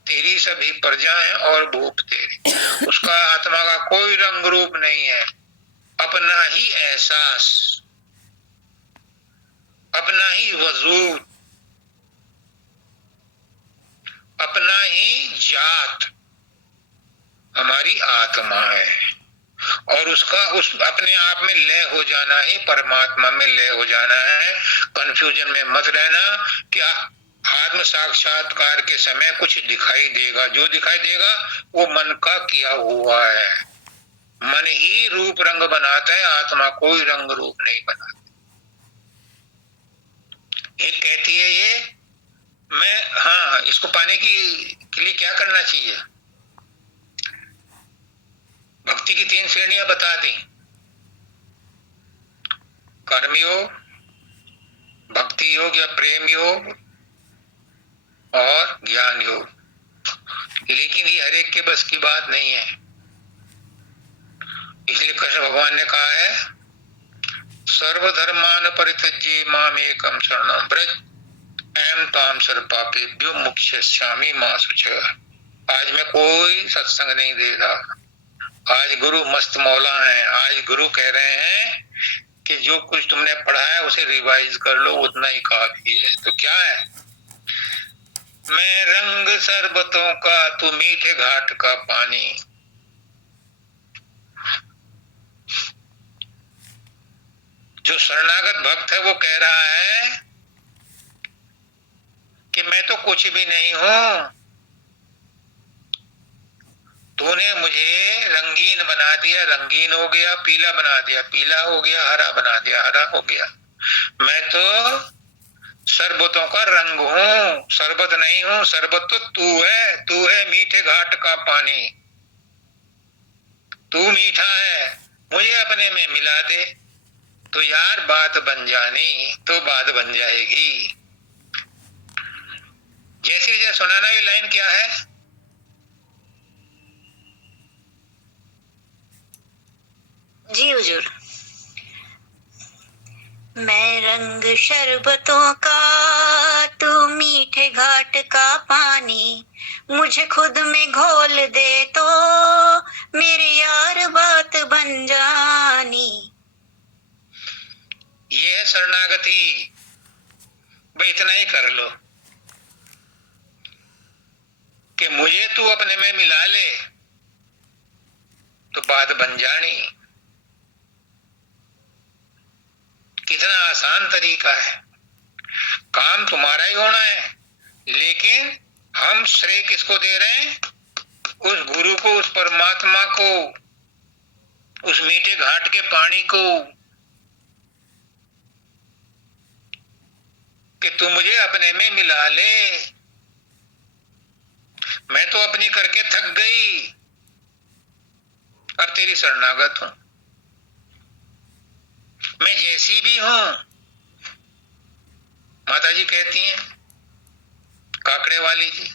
तेरी सभी प्रजा है और भूप तेरे। उसका आत्मा का कोई रंग रूप नहीं है, अपना ही एहसास, अपना ही वजूद, अपना ही जात हमारी आत्मा है। और उसका उस अपने आप में लय हो जाना ही परमात्मा में लय हो जाना है। कंफ्यूजन में मत रहना कि आत्म साक्षात्कार के समय कुछ दिखाई देगा, जो दिखाई देगा वो मन का किया हुआ है। मन ही रूप रंग बनाता है, आत्मा कोई रंग रूप नहीं बनाता। एक कहती है ये मैं, हाँ, इसको पाने के लिए क्या करना चाहिए? भक्ति की 3 श्रेणियां बता दी, कर्मयोग, भक्ति योग या प्रेम योग और ज्ञान योग। लेकिन ये हर एक के बस की बात नहीं है। इसलिए कृष्ण भगवान ने कहा है सर्वधर्मान परित्यज्य माम एकम शरणम व्रज अहम ताम सर्वपापेभ्यो मोक्षयिष्यामि मा शुचः। आज मैं कोई सत्संग नहीं दे रहा, आज गुरु मस्त मौला है। आज गुरु कह रहे हैं कि जो कुछ तुमने पढ़ा है उसे रिवाइज कर लो, उतना ही काफी है। तो क्या है मैं रंग शरबतों का, तू मीठे घाट का पानी। जो शरणागत भक्त है वो कह रहा है कि मैं तो कुछ भी नहीं हूं, तूने मुझे रंगीन बना दिया, रंगीन हो गया, पीला बना दिया, पीला हो गया, हरा बना दिया, हरा हो गया। मैं तो शरबतों का रंग हूं, शरबत नहीं हूं। शरबत तो तू है मीठे घाट का पानी। तू मीठा है, मुझे अपने में मिला दे, तो यार बात बन जानी तो बात बन जाएगी। जैसे जैसे सुनाना, ये लाइन क्या है? जी हुजूर। मैं रंग शरबतों का, तू मीठे घाट का पानी, मुझे खुद में घोल दे तो मेरे यार बात बन जानी। ये है शरणागति। भाई इतना ही कर लो कि मुझे तू अपने में मिला ले तो बात बन जानी। कितना आसान तरीका है, काम तुम्हारा ही होना है, लेकिन हम श्रेय किसको दे रहे हैं? उस गुरु को, उस परमात्मा को, उस मीठे घाट के पानी को, कि तू मुझे अपने में मिला ले। मैं तो अपनी करके थक गई, अब तेरी शरणागत हूं। मैं जैसी भी हूं, माता जी कहती हैं, काकड़े वाली जी,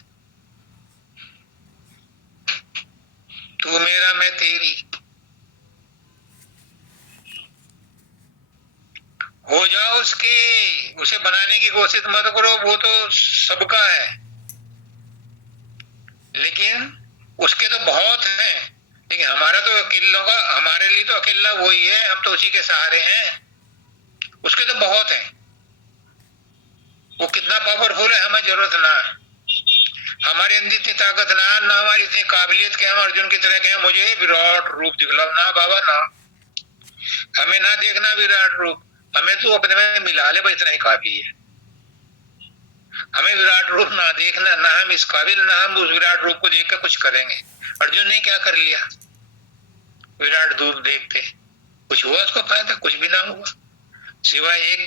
तू मेरा मैं तेरी। हो जाओ उसके, उसे बनाने की कोशिश मत करो, वो तो सबका है, लेकिन उसके तो बहुत हैं, लेकिन हमारा तो अकेलों का, हमारे लिए तो अकेला वही है, हम तो उसी के सहारे हैं। उसके तो बहुत हैं, वो कितना पावरफुल है हमें जरूरत ना है। हमारे अंदर इतनी ताकत ना हमारी इतनी काबिलियत के हम अर्जुन की तरह कहें मुझे विराट रूप दिखलाओ, ना बाबा ना, हमें ना देखना विराट रूप, हमें तो अपने में मिला ले, बस इतना ही काफी है। हमें विराट रूप ना देखना, ना हम इस काबिल, ना हम उस विराट रूप को देखकर कुछ करेंगे। अर्जुन ने क्या कर लिया? विराट रूप देखते कुछ हुआ उसको फायदा? कुछ भी ना हुआ, सिवाय एक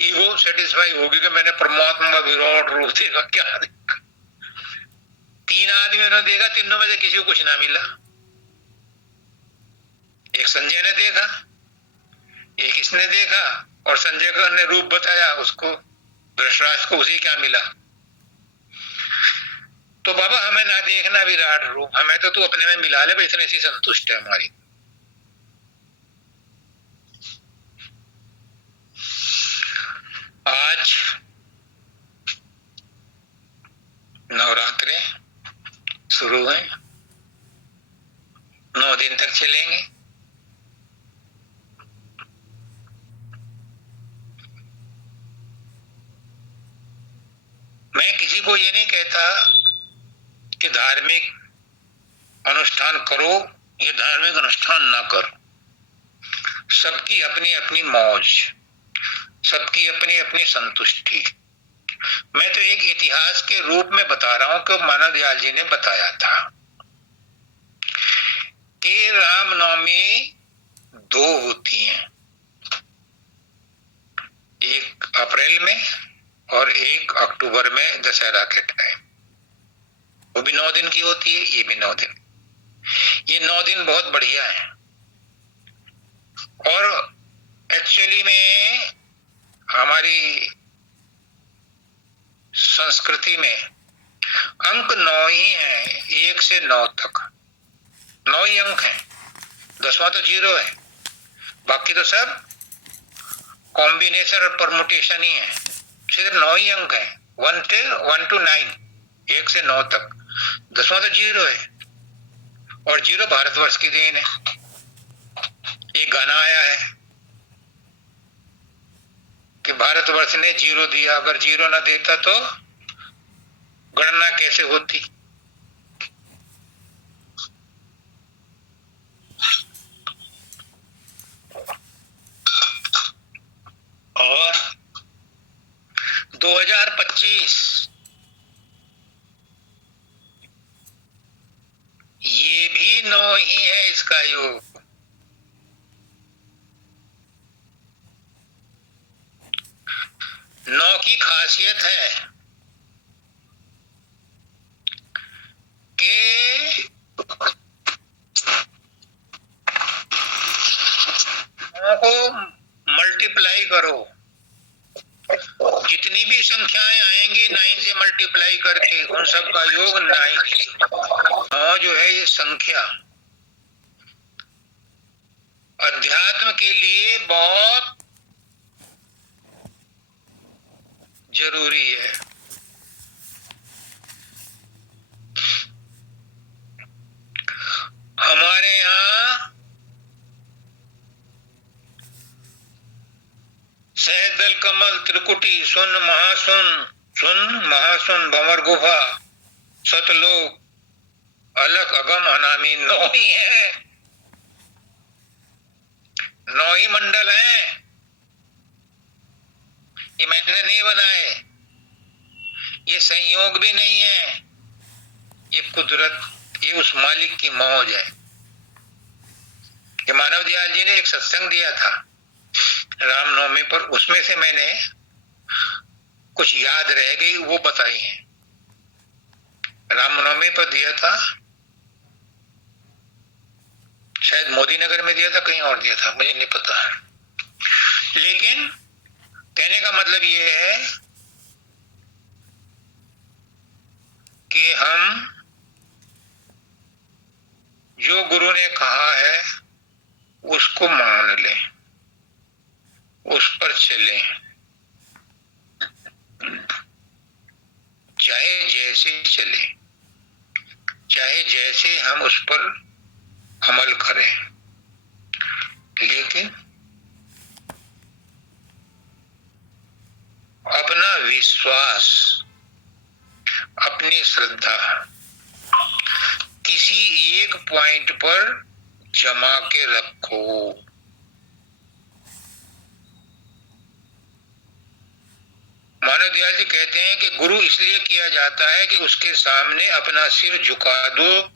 ईगो सेटिस्फाई होगी कि मैंने परमात्मा विराट रूप देखा। क्या देखा? 3 आदमियों ने देखा, तीनों में से किसी को कुछ ना मिला। एक संजय ने देखा, एक इसने देखा, और संजय का ने रूप बताया उसको, धृतराष्ट्र को, उसे क्या मिला? तो बाबा हमें ना देखना विराट रूप, हमें तो तू अपने में मिला ले, इतने सी संतुष्ट है हमारी। आज नवरात्रे शुरू है, 9 दिन तक चलेंगे। मैं किसी को ये नहीं कहता कि धार्मिक अनुष्ठान करो या धार्मिक अनुष्ठान ना करो, सबकी अपनी अपनी मौज, सबकी अपनी अपनी संतुष्टि। मैं तो एक इतिहास के रूप में बता रहा हूं कि मानव दयाल जी ने बताया था कि रामनवमी 2 होती हैं, एक अप्रैल में और एक अक्टूबर में दशहरा के टाइम। वो भी 9 दिन की होती है, ये भी 9 दिन। ये 9 दिन बहुत बढ़िया है, और एक्चुअली में हमारी संस्कृति में अंक 9 ही है, 1 से 9 तक 9 ही अंक हैं, 10वां तो 0 है, बाकी तो सब कॉम्बिनेशन और परमुटेशन ही है। सिर्फ 9 ही अंक है, 1 to 9, 1 से 9 तक, 10वां तो 0 है, और 0 भारतवर्ष की देन है। एक गाना आया है कि भारतवर्ष ने 0 दिया, अगर 0 ना देता तो गणना कैसे होती? और 2025 ये भी 9 ही है इसका योग। 9 की खासियत है कि 9 को मल्टीप्लाई करो, जितनी भी संख्याएं आएंगी 9 से मल्टीप्लाई करके उन सब का योग 9। 9 जो है ये संख्या अध्यात्म के लिए बहुत जरूरी है। हमारे यहाँ सहदल कमल त्रिकुटी सुन महासुन भंवर गुफा सतलोक अलख अगम अनामी 9 ही है, 9 ही मंडल हैं। ये मैंने नहीं बनाए, ये संयोग भी नहीं है, ये कुदरत, ये उस मालिक की मौज है। ये मानव दयाल जी ने एक सत्संग दिया था रामनवमी पर, उसमें से मैंने कुछ याद रह गई वो बताई है। रामनवमी पर दिया था, शायद मोदी नगर में दिया था, कहीं और दिया था, मुझे नहीं पता। लेकिन कहने का मतलब ये है कि हम जो गुरु ने कहा है उसको मान लें, उस पर चलें, चाहे जैसे चले, चाहे जैसे हम उस पर अमल करें, लेकिन अपना विश्वास, अपनी श्रद्धा किसी एक पॉइंट पर जमा के रखो। मानव दयाल जी कहते हैं कि गुरु इसलिए किया जाता है कि उसके सामने अपना सिर झुका दो।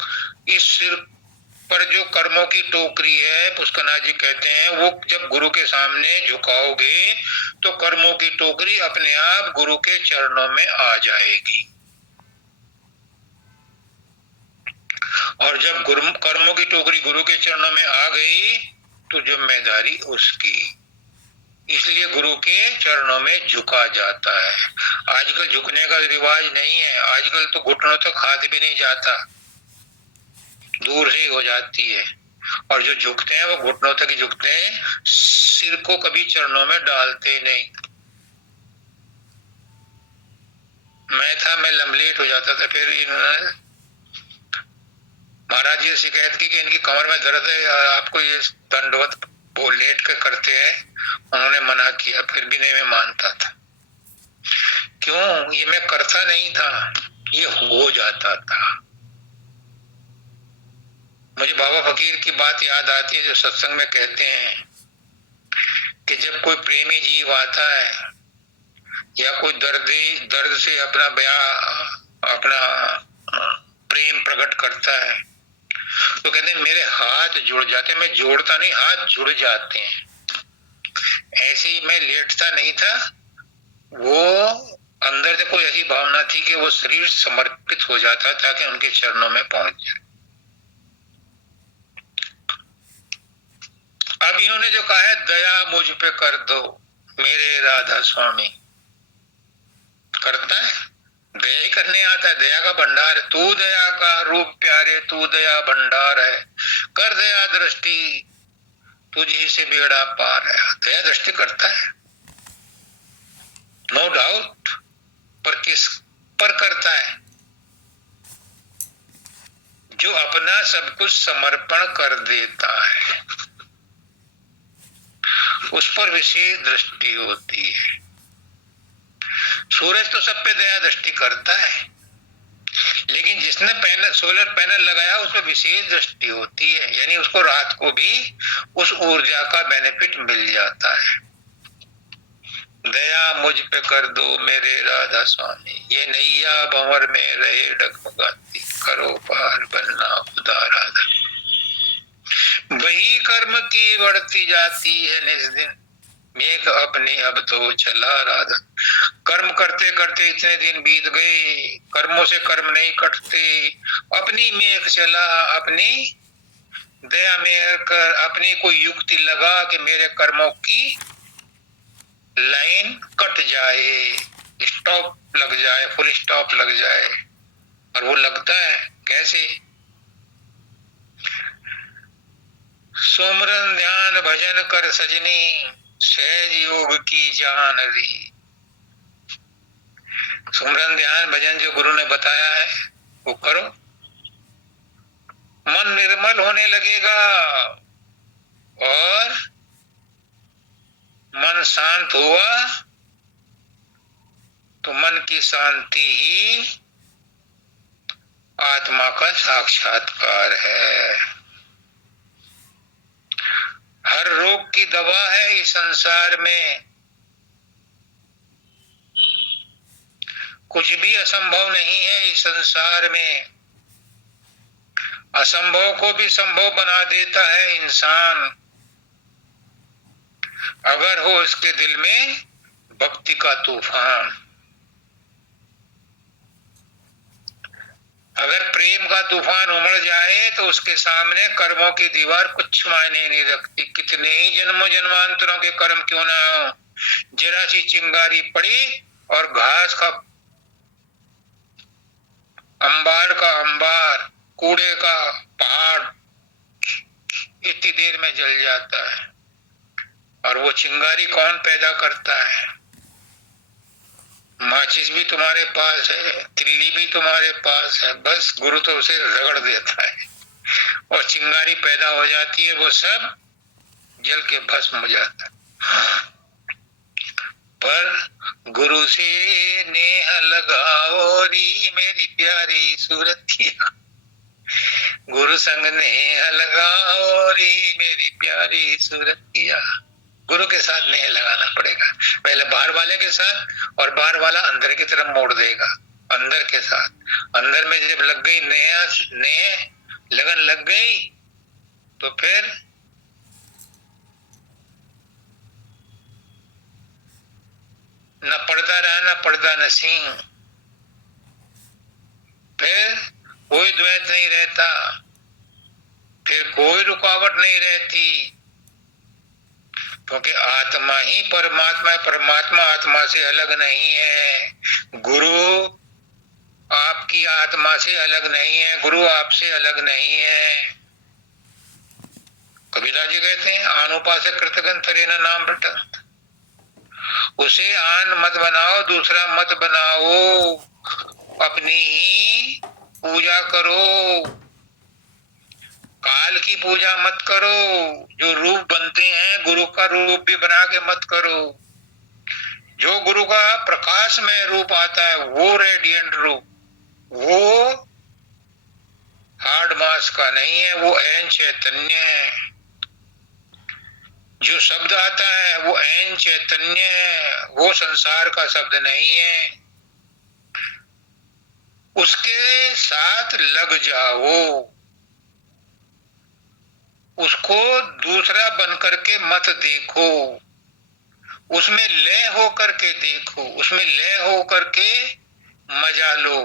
इस सिर पर जो कर्मों की टोकरी है, पुष्करनाथ जी कहते हैं, वो जब गुरु के सामने झुकाओगे तो कर्मों की टोकरी अपने आप गुरु के चरणों में आ जाएगी। और जब कर्मों की टोकरी गुरु के चरणों में आ गई तो जिम्मेदारी उसकी। इसलिए गुरु के चरणों में झुका जाता है। आजकल झुकने का रिवाज नहीं है, आजकल तो घुटनों तक हाथ भी नहीं जाता, दूर से हो जाती है। और जो झुकते हैं वो घुटनों तक ही झुकते हैं, सिर को कभी चरणों में डालते नहीं। मैं लमलेट हो जाता था, फिर इन्होंने महाराज जी शिकायत की कि इनकी कमर में दर्द है, आपको ये दंडवत वो लेट के करते हैं। उन्होंने मना किया, फिर भी नहीं मैं मानता था। क्यों? ये मैं करता नहीं था, ये हो जाता था। मुझे बाबा फकीर की बात याद आती है जो सत्संग में कहते हैं कि जब कोई प्रेमी जीव आता है या कोई दर्द से अपना प्रेम प्रकट करता है तो कहते हैं मेरे हाथ जुड़ जाते हैं। मैं जोड़ता नहीं, हाथ जुड़ जाते हैं। ऐसे ही मैं लेटता नहीं था, वो अंदर से कोई ऐसी भावना थी कि वो शरीर समर्पित हो जाता ताकि उनके चरणों में पहुंच जाए। अब इन्होंने जो कहा है दया मुझ पे कर दो मेरे राधा स्वामी, करता है, दया ही करने आता है। दया का भंडार है, तू दया का रूप प्यारे, तू दया भंडार है, कर दया दृष्टि तुझी से बेड़ा पार है। दया दृष्टि करता है, नो डाउट, पर किस पर करता है? जो अपना सब कुछ समर्पण कर देता है उस पर विशेष दृष्टि होती है। सूरज तो सब पे दया दृष्टि करता है, लेकिन जिसने पैनल, सोलर पैनल लगाया, उसमें विशेष दृष्टि होती है, यानी उसको रात को भी उस ऊर्जा का बेनिफिट मिल जाता है। दया मुझ पे कर दो मेरे राधा स्वामी, ये नैया भंवर में रहे डगमगाती, करो पार बनना खुदा राधा। वही कर्म की बढ़ती जाती है निज दिन, मेघ अपने अब तो चला राधा। कर्म करते करते इतने दिन बीत गए, कर्मों से कर्म नहीं कटते, अपनी मेघ चला, अपनी दया में कर, अपनी कोई युक्ति लगा कि मेरे कर्मों की लाइन कट जाए, स्टॉप लग जाए, फुल स्टॉप लग जाए। और वो लगता है कैसे? सुमरन ध्यान भजन कर सजनी, सहज योग की जान री। सुमरन ध्यान भजन जो गुरु ने बताया है वो करो, मन निर्मल होने लगेगा और मन शांत हुआ तो मन की शांति ही आत्मा का साक्षात्कार है। हर रोग की दवा है इस संसार में, कुछ भी असंभव नहीं है इस संसार में। असंभव को भी संभव बना देता है इंसान, अगर हो उसके दिल में भक्ति का तूफान। अगर प्रेम का तूफान उमड़ जाए तो उसके सामने कर्मों की दीवार कुछ मायने नहीं रखती। कितने ही जन्मों जन्मांतरों के कर्म क्यों ना हो, जरा सी चिंगारी पड़ी और घास का अंबार, कूड़े का पहाड़ इतनी देर में जल जाता है। और वो चिंगारी कौन पैदा करता है? माचिस भी तुम्हारे पास है, तिल्ली भी तुम्हारे पास है, बस गुरु तो उसे रगड़ देता है और चिंगारी पैदा हो जाती है, वो सब जल के भस्म हो जाता है। पर गुरु से नेह लगाओ री मेरी प्यारी सूरतिया, गुरु संग नेह लगाओ री मेरी प्यारी सूरतिया। गुरु के साथ नेह लगाना पड़ेगा, पहले बाहर वाले के साथ, और बाहर वाला अंदर की तरफ मोड़ देगा, अंदर के साथ। अंदर में जब लग गई नेह लगन लग गई तो फिर न पर्दा रहा न पर्दा नसीं, फिर कोई द्वैत नहीं रहता, फिर कोई रुकावट नहीं रहती, क्योंकि आत्मा ही परमात्मा है, परमात्मा आत्मा से अलग नहीं है। गुरु आपकी आत्मा से अलग नहीं है, गुरु आपसे अलग नहीं है। कबीरा जी कहते हैं आनुपासक कृतगंतरे न नाम रटंत, उसे आन मत बनाओ, दूसरा मत बनाओ, अपनी ही पूजा करो। काल की पूजा मत करो, जो रूप बनते हैं गुरु का रूप भी बना के मत करो। जो गुरु का प्रकाश में रूप आता है वो रेडिएंट रूप, वो हार्ड मास का नहीं है, वो ऐन चैतन्य है। जो शब्द आता है वो ऐन चैतन्य है, वो संसार का शब्द नहीं है। उसके साथ लग जाओ, उसको दूसरा बन करके मत देखो, उसमें लय हो करके देखो, उसमें लय हो करके मजा लो।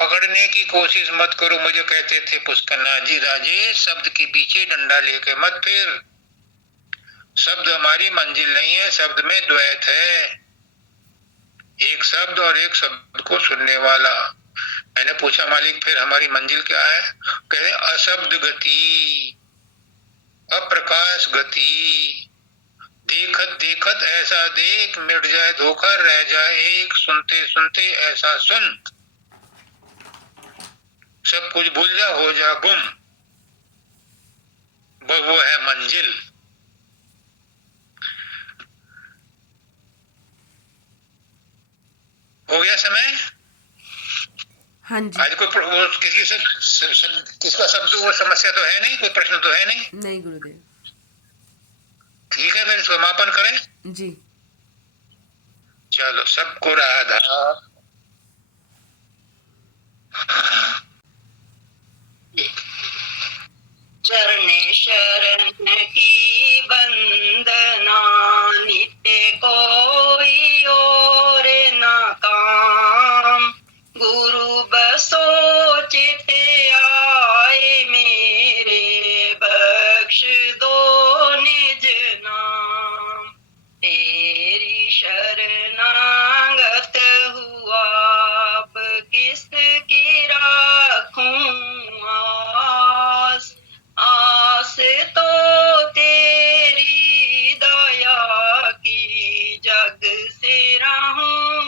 पकड़ने की कोशिश मत करो। मुझे कहते थे पुष्करनाथ जी, राजेश शब्द के पीछे डंडा लेके मत फिर, शब्द हमारी मंजिल नहीं है, शब्द में द्वैत है, एक शब्द और एक शब्द को सुनने वाला। मैंने पूछा मालिक फिर हमारी मंजिल क्या है? कहे अशब्द गति, अप्रकाश गति, देखत देखत ऐसा देख, मिट जाए धोखा रह जाए एक, सुनते सुनते ऐसा सुन, सब कुछ भूल जा हो जा गुम, वो है मंजिल। हो गया समय? हाँ जी। आज कोई किसी से किसका शब्द वो समस्या तो है नहीं, कोई प्रश्न तो है नहीं। नहीं गुरुदेव। ठीक है, फिर समापन करें। जी। चलो, सबको राधा। चरणे शरण की वंदना, नित्य कोई और न काम। गुरु बसो चित आए मेरे, बख्श दो निज नाम। तेरी शरणागत हुआ, अब किसकी राखूं आस। आस तो तेरी दया की, जग से रहूं